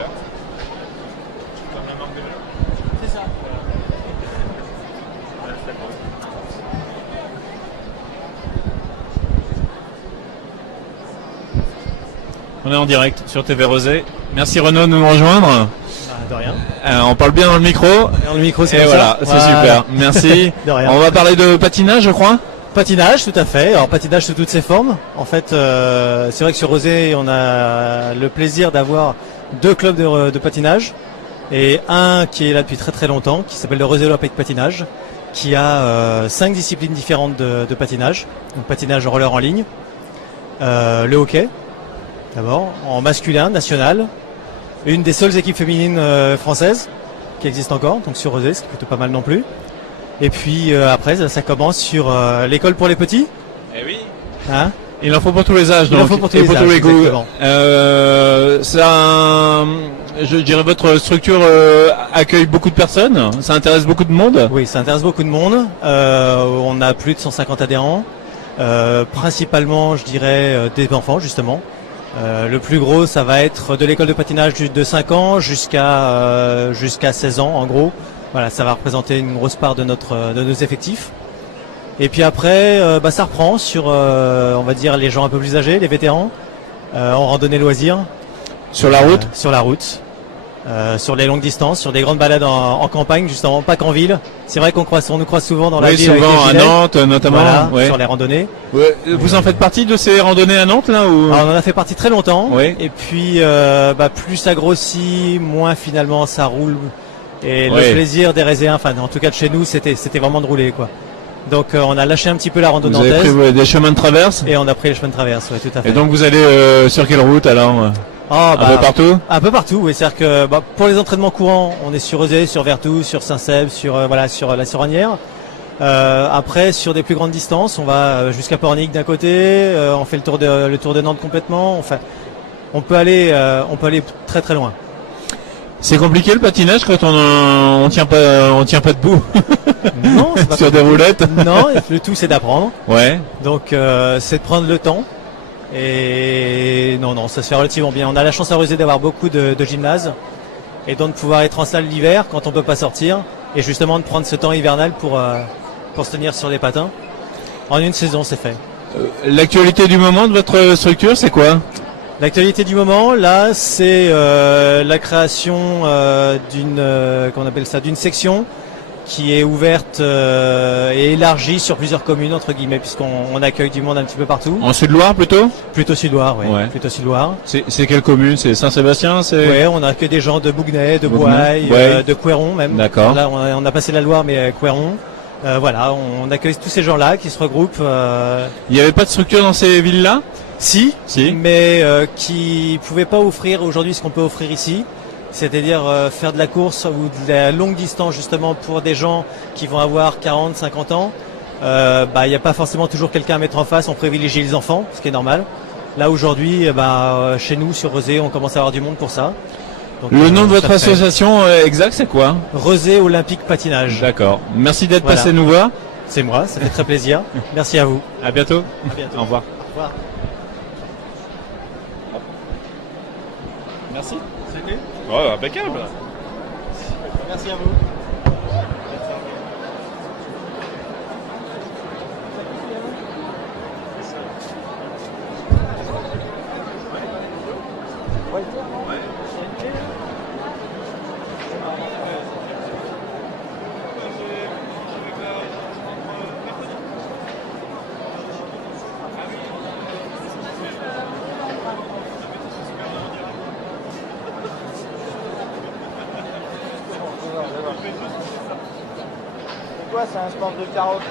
C'est ça. On est en direct sur TV Rosé. Merci Renaud de nous rejoindre. De rien. On parle bien dans le micro. Dans le micro, c'est Et comme voilà, ça. c'est super. Merci. De rien. On va parler de patinage, je crois. Patinage, tout à fait. Alors patinage sous toutes ses formes. En fait, c'est vrai que sur Rosé, on a le plaisir d'avoir deux clubs de patinage et un qui est là depuis très très longtemps, qui s'appelle le Rosé Olympique Patinage, qui a 5 disciplines différentes de patinage. Donc patinage roller en ligne, le hockey, d'abord en masculin national, une des seules équipes féminines françaises qui existe encore, donc sur Rosé, ce qui est plutôt pas mal non plus. Et puis après, ça commence sur l'école pour les petits. Eh oui. Hein, Il en faut pour tous les âges, Il en donc, faut pour tous et les pour âges, tous les goûts. exactement. Je dirais votre structure accueille beaucoup de personnes. Ça intéresse beaucoup de monde. Oui, ça intéresse beaucoup de monde. On a plus de 150 adhérents. Principalement, je dirais, des enfants, justement. Le plus gros, ça va être de l'école de patinage de 5 ans jusqu'à 16 ans, en gros. Voilà, ça va représenter une grosse part de nos effectifs. Et puis après, ça reprend sur, on va dire, les gens un peu plus âgés, les vétérans, en randonnée loisirs. Sur la route. Sur la route. Sur les longues distances, sur des grandes balades en campagne, justement, pas qu'en ville. C'est vrai on nous croise souvent dans la Oui, ville avec souvent des à gilets. Nantes, notamment. Voilà, Ouais. sur les randonnées. Ouais. Vous en faites partie de ces randonnées à Nantes, là ou... Alors, on en a fait partie très longtemps. Oui. Et puis, plus ça grossit, moins finalement ça roule. Et Oui. le plaisir des Réséens, enfin en tout cas de chez nous, c'était vraiment de rouler, quoi. Donc on a lâché un petit peu la randonnée Vous avez nantaise pris des chemins de traverse. et on a pris les chemins de traverse, ouais, tout à fait. Et donc vous allez sur quelle route alors? Ah, Un peu partout? Un peu partout, oui. C'est-à-dire que pour les entraînements courants, on est sur Rosé, sur Vertou, sur Saint-Seb, sur la Soranière. Après, sur des plus grandes distances, on va jusqu'à Pornic d'un côté, on fait le tour de Nantes complètement. Enfin, on peut aller très très loin. C'est compliqué le patinage quand on tient pas debout Non, c'est pas sur des roulettes. Non, le tout c'est d'apprendre. Ouais. Donc c'est de prendre le temps. Et non, ça se fait relativement bien. On a la chance à Rosé d'avoir beaucoup de gymnases et donc de pouvoir être en salle l'hiver quand on peut pas sortir et justement de prendre ce temps hivernal pour se tenir sur les patins. En une saison, c'est fait. L'actualité du moment de votre structure, c'est quoi? L'actualité du moment, là, c'est la création d'une section qui est ouverte et élargie sur plusieurs communes entre guillemets, puisqu'on accueille du monde un petit peu partout. En Sud-Loire plutôt? Plutôt Sud-Loire, oui. Ouais. Plutôt Sud-Loire. C'est quelle commune? C'est Saint-Sébastien? Ouais, on a que des gens de Bougnay, de Bougnay, Boailles, ouais. de Couëron même. D'accord. Là, on a passé la Loire, mais Couëron. Voilà, on accueille tous ces gens-là qui se regroupent. Il n'y avait pas de structure dans ces villes-là? Si, Si. mais qui pouvaient pas offrir aujourd'hui ce qu'on peut offrir ici. C'est-à-dire faire de la course ou de la longue distance justement pour des gens qui vont avoir 40, 50 ans. Il n'y a pas forcément toujours quelqu'un à mettre en face, on privilégie les enfants, ce qui est normal. Là aujourd'hui, chez nous sur Rosé, on commence à avoir du monde pour ça. Donc, Le nom de votre ça fait association exact, c'est quoi? Rosé Olympique Patinage. D'accord. Merci d'être Voilà. passé nous voir. C'est moi, ça fait très plaisir. Merci à vous. À bientôt. À bientôt. Au revoir. Au revoir. Merci. C'était Oh, impeccable. Merci à vous. C'est quoi, c'est un sport de carotte?